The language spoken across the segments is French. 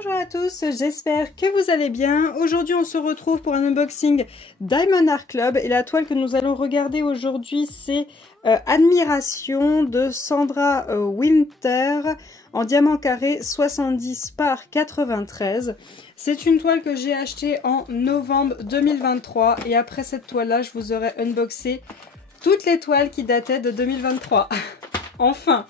Bonjour à tous, j'espère que vous allez bien. Aujourd'hui on se retrouve pour un unboxing Diamond Art Club et la toile que nous allons regarder aujourd'hui c'est Admiration de Sandra Winter en diamant carré 70 par 93. C'est une toile que j'ai achetée en novembre 2023 et après cette toile là je vous aurai unboxé toutes les toiles qui dataient de 2023. Enfin!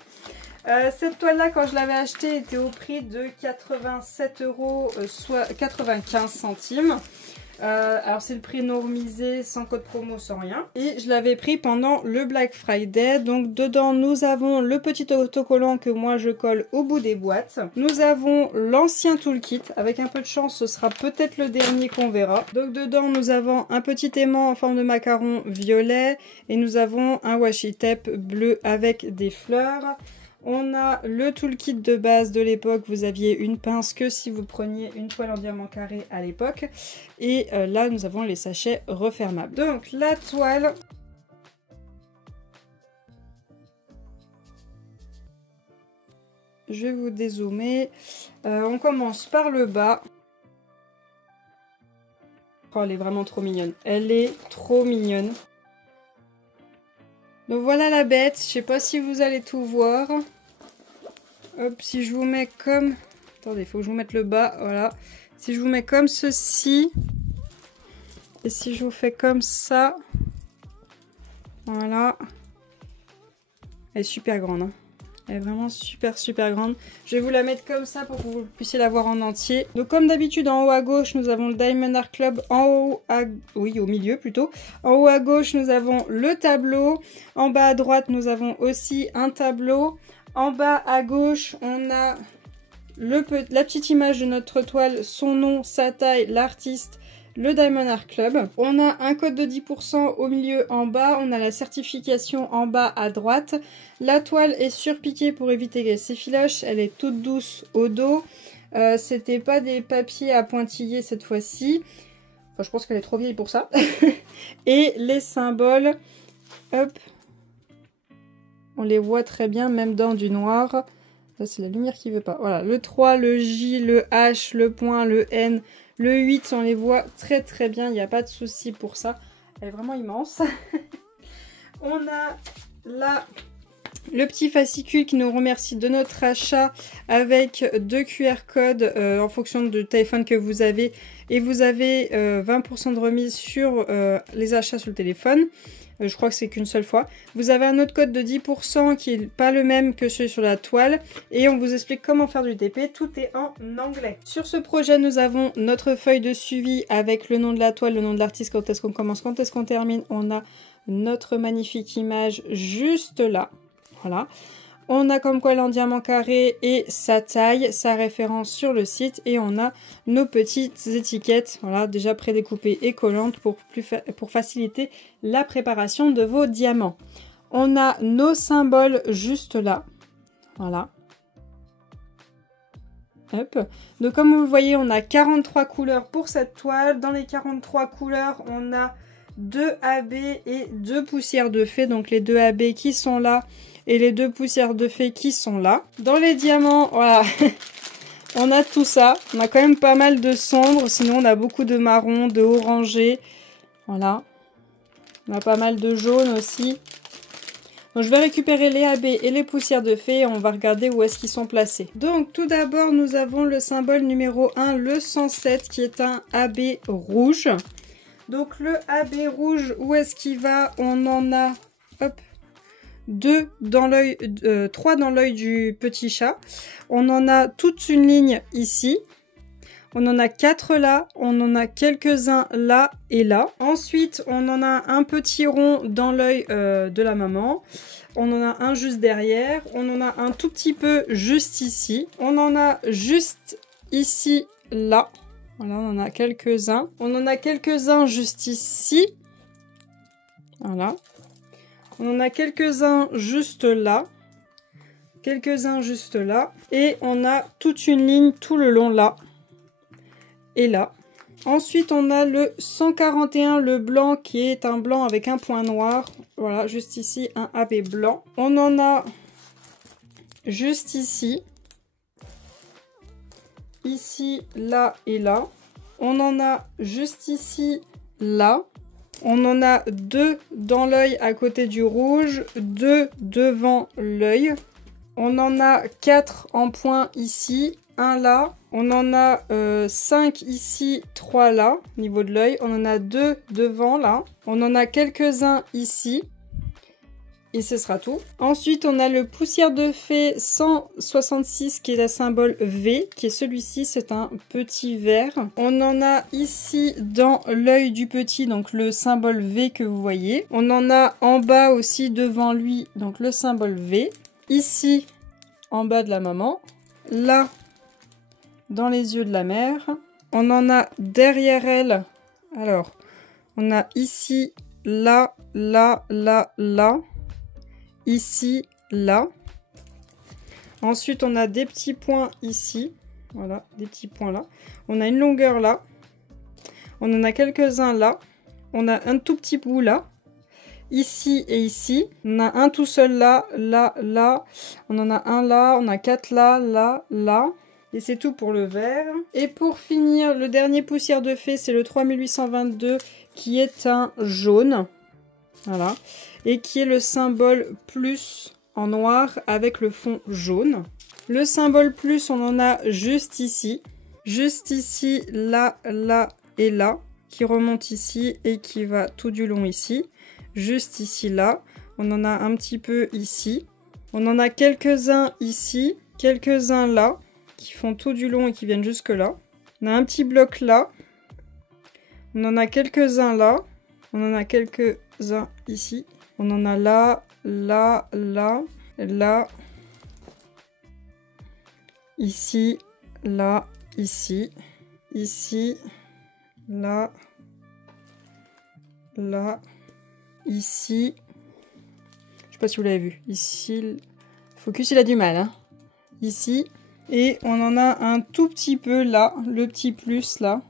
Cette toile là quand je l'avais achetée était au prix de 87 €, soit 95 centimes. Alors c'est le prix normisé, sans code promo, sans rien. Et je l'avais pris pendant le Black Friday. Donc dedans nous avons le petit autocollant que moi je colle au bout des boîtes. Nous avons l'ancien toolkit. Avec un peu de chance ce sera peut-être le dernier qu'on verra. Donc dedans nous avons un petit aimant en forme de macaron violet. Et nous avons un washi tape bleu avec des fleurs. On a le toolkit de base de l'époque, vous aviez une pince que si vous preniez une toile en diamant carré à l'époque. Et là, nous avons les sachets refermables. Donc, la toile... Je vais vous dézoomer. On commence par le bas. Oh, elle est vraiment trop mignonne. Elle est trop mignonne. Donc voilà la bête, je sais pas si vous allez tout voir. Hop, si je vous mets comme... Attendez, il faut que je vous mette le bas, voilà. Si je vous mets comme ceci, et si je vous fais comme ça, voilà. Elle est super grande, hein. Elle est vraiment super grande. Je vais vous la mettre comme ça pour que vous puissiez la voir en entier. Donc comme d'habitude, en haut à gauche, nous avons le Diamond Art Club. En haut à... Oui, au milieu plutôt. En haut à gauche, nous avons le tableau. En bas à droite, nous avons aussi un tableau. En bas à gauche, on a la petite image de notre toile, son nom, sa taille, l'artiste, le Diamond Art Club. On a un code de 10% au milieu en bas, on a la certification en bas à droite. La toile est surpiquée pour éviter qu'elle s'effiloche, elle est toute douce au dos. C'était pas des papiers à pointiller cette fois-ci. Enfin, je pense qu'elle est trop vieille pour ça. Et les symboles, hop, on les voit très bien, même dans du noir. Là, c'est la lumière qui veut pas. Voilà, le 3, le J, le H, le point, le N, le 8, on les voit très bien. Il n'y a pas de souci pour ça. Elle est vraiment immense. On a là le petit fascicule qui nous remercie de notre achat avec 2 QR codes en fonction du téléphone que vous avez. Et vous avez 20% de remise sur les achats sur le téléphone. Je crois que c'est qu'une seule fois. Vous avez un autre code de 10% qui n'est pas le même que celui sur la toile. Et on vous explique comment faire du TP. Tout est en anglais. Sur ce projet, nous avons notre feuille de suivi avec le nom de la toile, le nom de l'artiste, quand est-ce qu'on commence, quand est-ce qu'on termine. On a notre magnifique image juste là. Voilà. On a comme quoi elle est en diamant carré et sa taille, sa référence sur le site. Et on a nos petites étiquettes, voilà, déjà prédécoupées et collantes pour faciliter la préparation de vos diamants. On a nos symboles juste là. Voilà. Hop. Donc comme vous le voyez, on a 43 couleurs pour cette toile. Dans les 43 couleurs, on a 2 AB et 2 poussières de fée. Donc les 2 AB qui sont là. Et les 2 poussières de fée qui sont là. Dans les diamants, voilà, on a tout ça. On a quand même pas mal de sombres. Sinon, on a beaucoup de marron, de orangé. Voilà. On a pas mal de jaune aussi. Donc, je vais récupérer les AB et les poussières de fée. Et on va regarder où est-ce qu'ils sont placés. Donc, tout d'abord, nous avons le symbole numéro 1, le 107, qui est un AB rouge. Donc, le AB rouge, où est-ce qu'il va? On en a... Hop. 2 dans l'œil, 3 dans l'œil du petit chat. On en a toute une ligne ici. On en a 4 là. On en a quelques-uns là et là. Ensuite, on en a un petit rond dans l'œil de la maman. On en a un juste derrière. On en a un tout petit peu juste ici. On en a juste ici, là. Voilà, on en a quelques-uns. On en a quelques-uns juste ici. Voilà. On en a quelques-uns juste là, quelques-uns juste là, et on a toute une ligne tout le long là, et là. Ensuite, on a le 141, le blanc, qui est un blanc avec un point noir. Voilà, juste ici, un AB blanc. On en a juste ici, ici, là et là. On en a juste ici, là. On en a 2 dans l'œil à côté du rouge, 2 devant l'œil. On en a 4 en point ici, 1 là. On en a 5 ici, 3 là, au niveau de l'œil. On en a 2 devant là. On en a quelques-uns ici. Et ce sera tout. Ensuite, on a le poussière de fée 166 qui est le symbole V, qui est celui-ci, c'est un petit vert. On en a ici dans l'œil du petit, donc le symbole V que vous voyez. On en a en bas aussi devant lui, donc le symbole V. Ici, en bas de la maman. Là, dans les yeux de la mère. On en a derrière elle. Alors, on a ici, là, là, là, là. Ici, là. Ensuite, on a des petits points ici. Voilà, des petits points là. On a une longueur là. On en a quelques-uns là. On a un tout petit bout là. Ici et ici. On a un tout seul là, là, là. On en a un là. On a 4 là, là, là. Et c'est tout pour le vert. Et pour finir, le dernier poussière de fée, c'est le 3822 qui est un jaune. Voilà. Et qui est le symbole plus en noir avec le fond jaune. Le symbole plus, on en a juste ici, là, là et là, qui remonte ici et qui va tout du long ici. Juste ici, là. On en a un petit peu ici. On en a quelques-uns ici, quelques-uns là, qui font tout du long et qui viennent jusque là. On a un petit bloc là. On en a quelques-uns là. On en a quelques-uns ici. On en a là, là, là, là, ici, là, ici, ici, là, là, ici. Je sais pas si vous l'avez vu. Ici, Focus, il a du mal, hein. Ici. Et on en a un tout petit peu là, le petit plus là,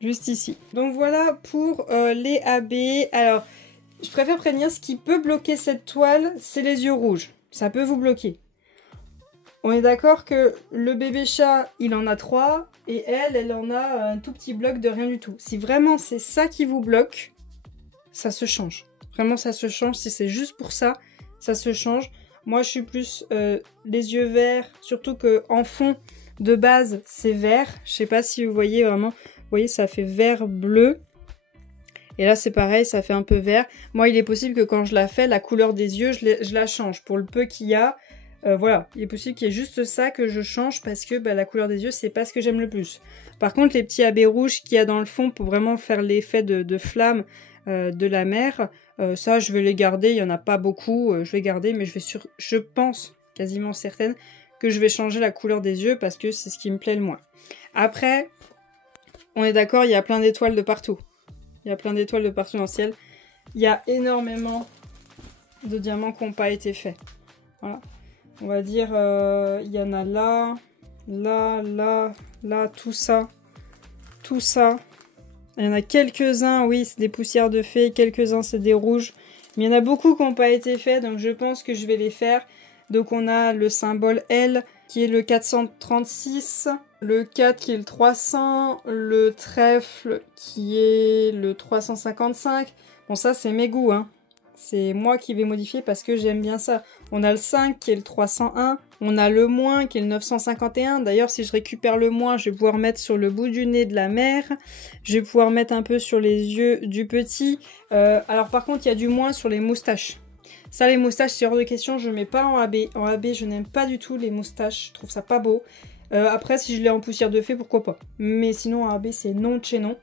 juste ici. Donc voilà pour les AB. Alors, je préfère prévenir, ce qui peut bloquer cette toile, c'est les yeux rouges. Ça peut vous bloquer. On est d'accord que le bébé chat, il en a 3, et elle en a un tout petit bloc de rien du tout. Si vraiment c'est ça qui vous bloque, ça se change. Vraiment, ça se change. Si c'est juste pour ça, ça se change. Moi, je suis plus les yeux verts, surtout qu'en fond, de base, c'est vert. Je sais pas si vous voyez vraiment. Vous voyez, ça fait vert-bleu. Et là, c'est pareil, ça fait un peu vert. Moi, il est possible que quand je la fais, la couleur des yeux, je la change. Pour le peu qu'il y a, voilà. Il est possible qu'il y ait juste ça que je change parce que la couleur des yeux, c'est pas ce que j'aime le plus. Par contre, les petits AB rouges qu'il y a dans le fond pour vraiment faire l'effet de flamme de la mer, ça, je vais les garder. Il y en a pas beaucoup. Je vais garder, mais je pense, quasiment certaine, que je vais changer la couleur des yeux parce que c'est ce qui me plaît le moins. Après, on est d'accord, il y a plein d'étoiles de partout. Il y a plein d'étoiles de partout dans le ciel. Il y a énormément de diamants qui n'ont pas été faits. Voilà. On va dire, il y en a là, là, là, là, tout ça. Tout ça. Il y en a quelques-uns, oui, c'est des poussières de fée. Quelques-uns, c'est des rouges. Mais il y en a beaucoup qui n'ont pas été faits, donc je pense que je vais les faire. Donc on a le symbole L, qui est le 436. Le 4 qui est le 300, le trèfle qui est le 355. Bon, ça, c'est mes goûts, hein. C'est moi qui vais modifier parce que j'aime bien ça. On a le 5 qui est le 301. On a le moins qui est le 951. D'ailleurs, si je récupère le moins, je vais pouvoir mettre sur le bout du nez de la mère. Je vais pouvoir mettre un peu sur les yeux du petit. Alors, par contre, il y a du moins sur les moustaches. Ça, les moustaches, c'est hors de question. Je ne mets pas en AB. En AB, je n'aime pas du tout les moustaches. Je trouve ça pas beau. Après, si je l'ai en poussière de fée, pourquoi pas. Mais sinon, en AB, c'est non de chez non.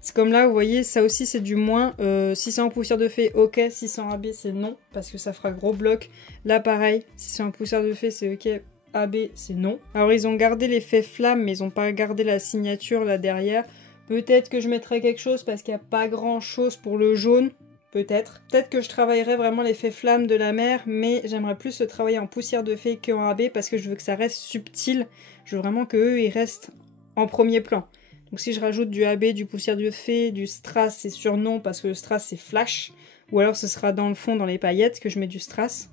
C'est comme là, vous voyez, ça aussi, c'est du moins. Si c'est en poussière de fée, ok. Si c'est en AB, c'est non, parce que ça fera gros bloc. Là, pareil, si c'est en poussière de fée, c'est ok. AB, c'est non. Alors, ils ont gardé l'effet flamme, mais ils n'ont pas gardé la signature là derrière. Peut-être que je mettrai quelque chose, parce qu'il n'y a pas grand-chose pour le jaune. Peut-être. Peut-être que je travaillerai vraiment l'effet flamme de la mer, mais j'aimerais plus le travailler en poussière de fée qu'en AB, parce que je veux que ça reste subtil. Je veux vraiment qu'eux, ils restent en premier plan. Donc si je rajoute du AB, du poussière de fée, du strass, c'est sûr non, parce que le strass, c'est flash. Ou alors ce sera dans le fond, dans les paillettes, que je mets du strass.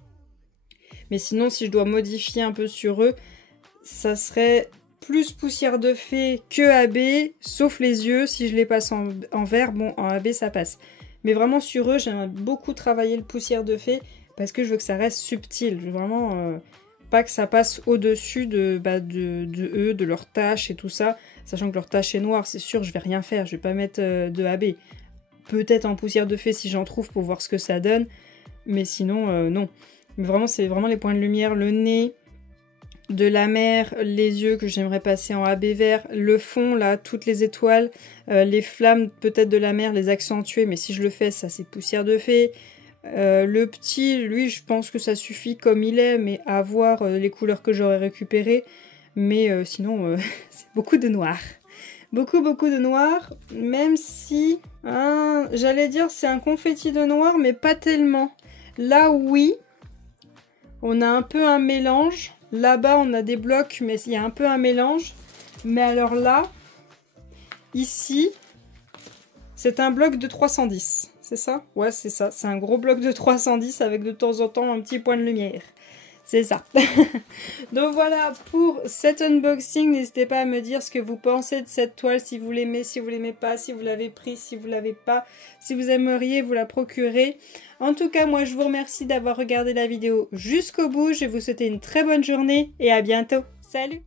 Mais sinon, si je dois modifier un peu sur eux, ça serait plus poussière de fée que AB, sauf les yeux. Si je les passe en vert, bon, en AB, ça passe. Mais vraiment, sur eux, j'aimerais beaucoup travailler le poussière de fée parce que je veux que ça reste subtil. Je veux vraiment pas que ça passe au-dessus de eux, de leurs taches et tout ça. Sachant que leur tache est noire, c'est sûr, je vais rien faire. Je vais pas mettre de AB. Peut-être en poussière de fée si j'en trouve pour voir ce que ça donne. Mais sinon, non. Mais vraiment, c'est vraiment les points de lumière, le nez, de la mer, les yeux que j'aimerais passer en AB vert, le fond, là, toutes les étoiles, les flammes peut-être de la mer, les accentuer, mais si je le fais, ça c'est poussière de fée. Le petit, lui, je pense que ça suffit comme il est, mais à voir les couleurs que j'aurais récupérées. Mais sinon, c'est beaucoup de noir. Beaucoup de noir, même si, hein, j'allais dire c'est un confetti de noir, mais pas tellement. Là, oui, on a un peu un mélange. Là-bas, on a des blocs, mais il y a un peu un mélange. Mais alors là, ici, c'est un bloc de 310. C'est ça? Ouais, c'est ça. C'est un gros bloc de 310 avec de temps en temps un petit point de lumière. C'est ça. Donc voilà pour cet unboxing. N'hésitez pas à me dire ce que vous pensez de cette toile, si vous l'aimez, si vous l'aimez pas, si vous l'avez pris, si vous l'avez pas, si vous aimeriez vous la procurer. En tout cas, moi je vous remercie d'avoir regardé la vidéo jusqu'au bout. Je vais vous souhaiter une très bonne journée et à bientôt. Salut!